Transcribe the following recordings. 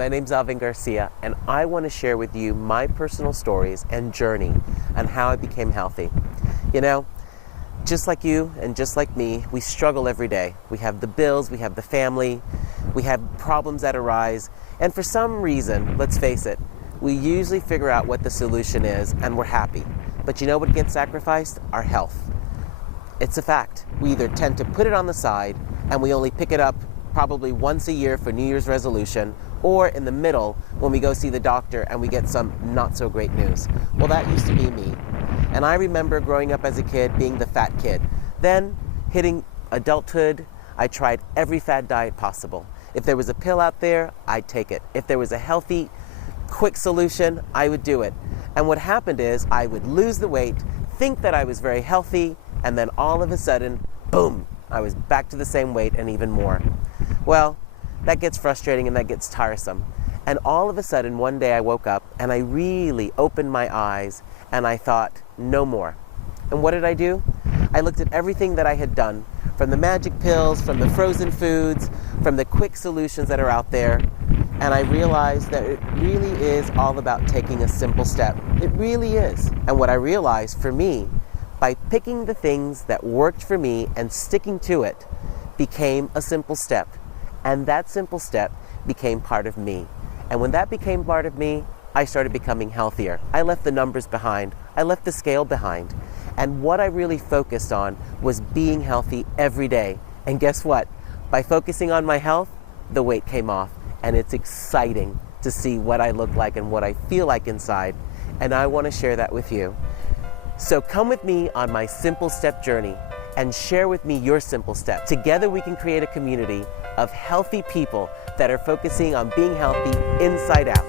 my name's Alvin Garcia, and I want to share with you my personal stories and journey on how I became healthy. You know, just like you and just like me, we struggle every day. We have the bills, we have the family, we have problems that arise, and for some reason, let's face it, we usually figure out what the solution is and we're happy. But you know what gets sacrificed? Our health. It's a fact. We either tend to put it on the side and we only pick it up probably once a year for New Year's resolution, or in the middle when we go see the doctor and we get some not so great news. Well, that used to be me. And I remember growing up as a kid being the fat kid. Then hitting adulthood, I tried every fad diet possible. If there was a pill out there, I'd take it. If there was a healthy, quick solution, I would do it. And what happened is I would lose the weight, think that I was very healthy, and then all of a sudden, boom, I was back to the same weight and even more. Well, that gets frustrating and that gets tiresome. And all of a sudden, one day I woke up and I really opened my eyes and I thought, no more. And what did I do? I looked at everything that I had done, from the magic pills, from the frozen foods, from the quick solutions that are out there, and I realized that it really is all about taking a simple step. It really is. And what I realized for me, by picking the things that worked for me and sticking to it, became a simple step. And that simple step became part of me. And when that became part of me, I started becoming healthier. I left the numbers behind. I left the scale behind. And what I really focused on was being healthy every day. And guess what? By focusing on my health, the weight came off. And it's exciting to see what I look like and what I feel like inside. And I want to share that with you. So come with me on my simple step journey and share with me your simple step. Together we can create a community of healthy people that are focusing on being healthy inside out.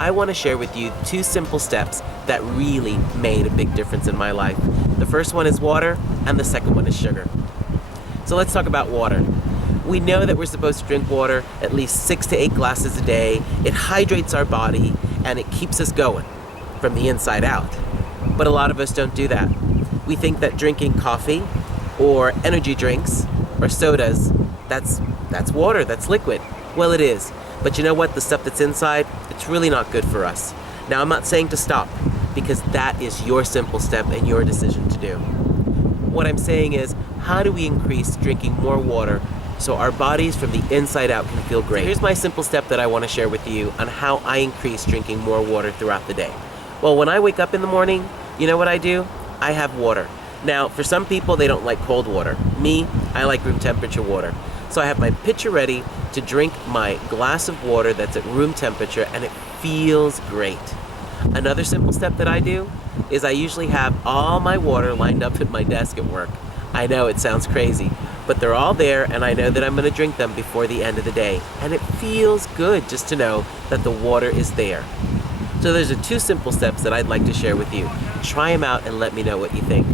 I want to share with you 2 simple steps that really made a big difference in my life. The first one is water, and the second one is sugar. So let's talk about water. We know that we're supposed to drink water at least 6 to 8 glasses a day. It hydrates our body, and it keeps us going from the inside out. But a lot of us don't do that. We think that drinking coffee or energy drinks or sodas, that's water, that's liquid. Well, it is. But you know what? The stuff that's inside, it's really not good for us. Now, I'm not saying to stop, because that is your simple step and your decision to do. What I'm saying is, how do we increase drinking more water so our bodies from the inside out can feel great? So here's my simple step that I want to share with you on how I increase drinking more water throughout the day. Well, when I wake up in the morning, you know what I do? I have water. Now, for some people, they don't like cold water. Me, I like room temperature water. So I have my pitcher ready to drink my glass of water that's at room temperature, and it feels great. Another simple step that I do is I usually have all my water lined up at my desk at work. I know it sounds crazy, but they're all there, and I know that I'm going to drink them before the end of the day. And it feels good just to know that the water is there. So those are 2 simple steps that I'd like to share with you. Try them out and let me know what you think.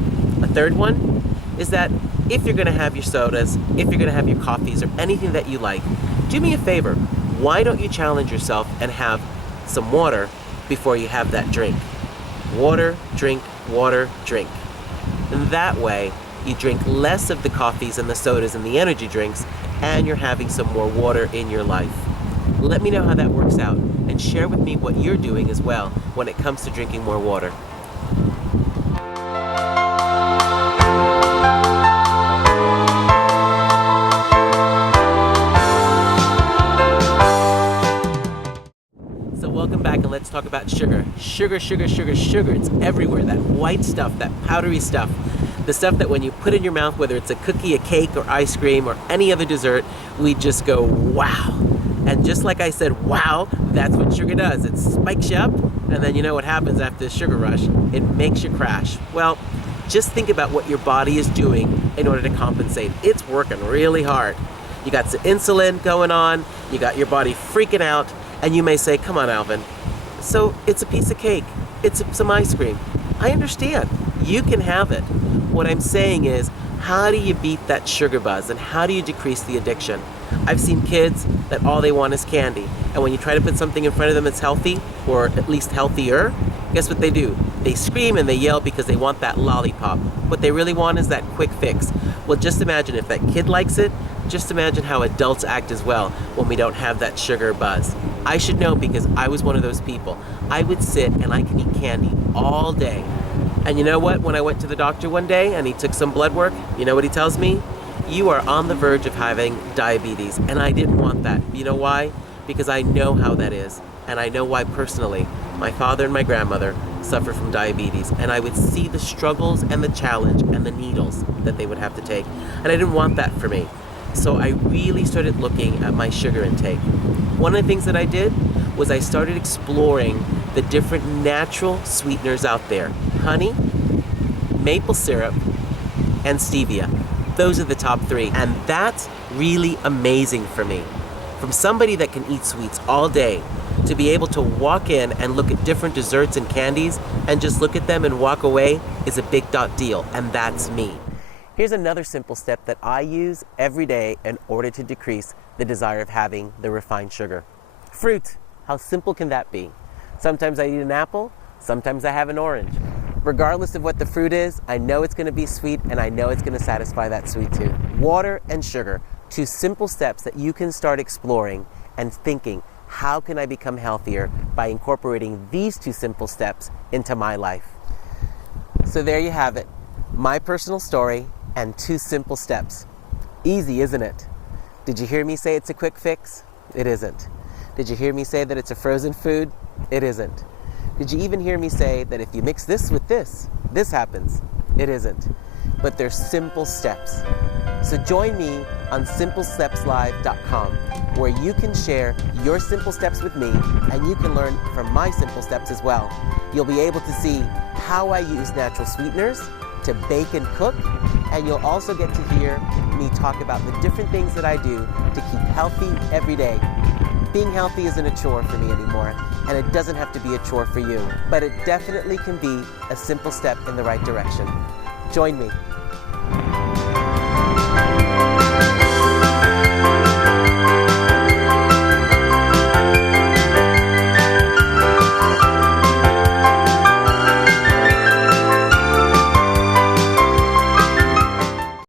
A third one is that if you're going to have your sodas, if you're going to have your coffees or anything that you like, do me a favor. Why don't you challenge yourself and have some water before you have that drink? Water, drink, drink. And that way, you drink less of the coffees and the sodas and the energy drinks, and you're having some more water in your life. Let me know how that works out, and share with me what you're doing as well when it comes to drinking more water. So welcome back, and let's talk about sugar. Sugar. It's everywhere. That white stuff, that powdery stuff. The stuff that when you put in your mouth, whether it's a cookie, a cake, or ice cream, or any other dessert, we just go, wow. And just like I said, wow, that's what sugar does. It spikes you up, and then you know what happens after the sugar rush. It makes you crash. Well, just think about what your body is doing in order to compensate. It's working really hard. You got some insulin going on, you got your body freaking out, and you may say, come on, Alvin, so it's a piece of cake, it's some ice cream. I understand, you can have it. What I'm saying is, how do you beat that sugar buzz, and how do you decrease the addiction? I've seen kids that all they want is candy, and when you try to put something in front of them that's healthy, or at least healthier, guess what they do? They scream and they yell because they want that lollipop. What they really want is that quick fix. Well, just imagine if that kid likes it, just imagine how adults act as well when we don't have that sugar buzz. I should know because I was one of those people. I would sit and I could eat candy all day. And you know what? When I went to the doctor one day and he took some blood work, you know what he tells me? You are on the verge of having diabetes. And I didn't want that. You know why? Because I know how that is. And I know why personally. My father and my grandmother suffered from diabetes. And I would see the struggles and the challenge and the needles that they would have to take. And I didn't want that for me. So I really started looking at my sugar intake. One of the things that I did was I started exploring the different natural sweeteners out there. Honey, maple syrup, and stevia. Those are the top 3. And that's really amazing for me. From somebody that can eat sweets all day, to be able to walk in and look at different desserts and candies and just look at them and walk away is a big deal. And that's me. Here's another simple step that I use every day in order to decrease the desire of having the refined sugar. Fruit. How simple can that be? Sometimes I eat an apple, sometimes I have an orange. Regardless of what the fruit is, I know it's going to be sweet and I know it's going to satisfy that sweet tooth. Water and sugar, 2 simple steps that you can start exploring and thinking, how can I become healthier by incorporating these 2 simple steps into my life? So there you have it, my personal story and 2 simple steps. Easy, isn't it? Did you hear me say it's a quick fix? It isn't. Did you hear me say that it's a frozen food? It isn't. Did you even hear me say that if you mix this with this happens? It isn't. But they're simple steps. So join me on simplestepslive.com, where you can share your simple steps with me and you can learn from my simple steps as well. You'll be able to see how I use natural sweeteners to bake and cook, and you'll also get to hear me talk about the different things that I do to keep healthy every day. Being healthy isn't a chore for me anymore, and it doesn't have to be a chore for you, but it definitely can be a simple step in the right direction. Join me.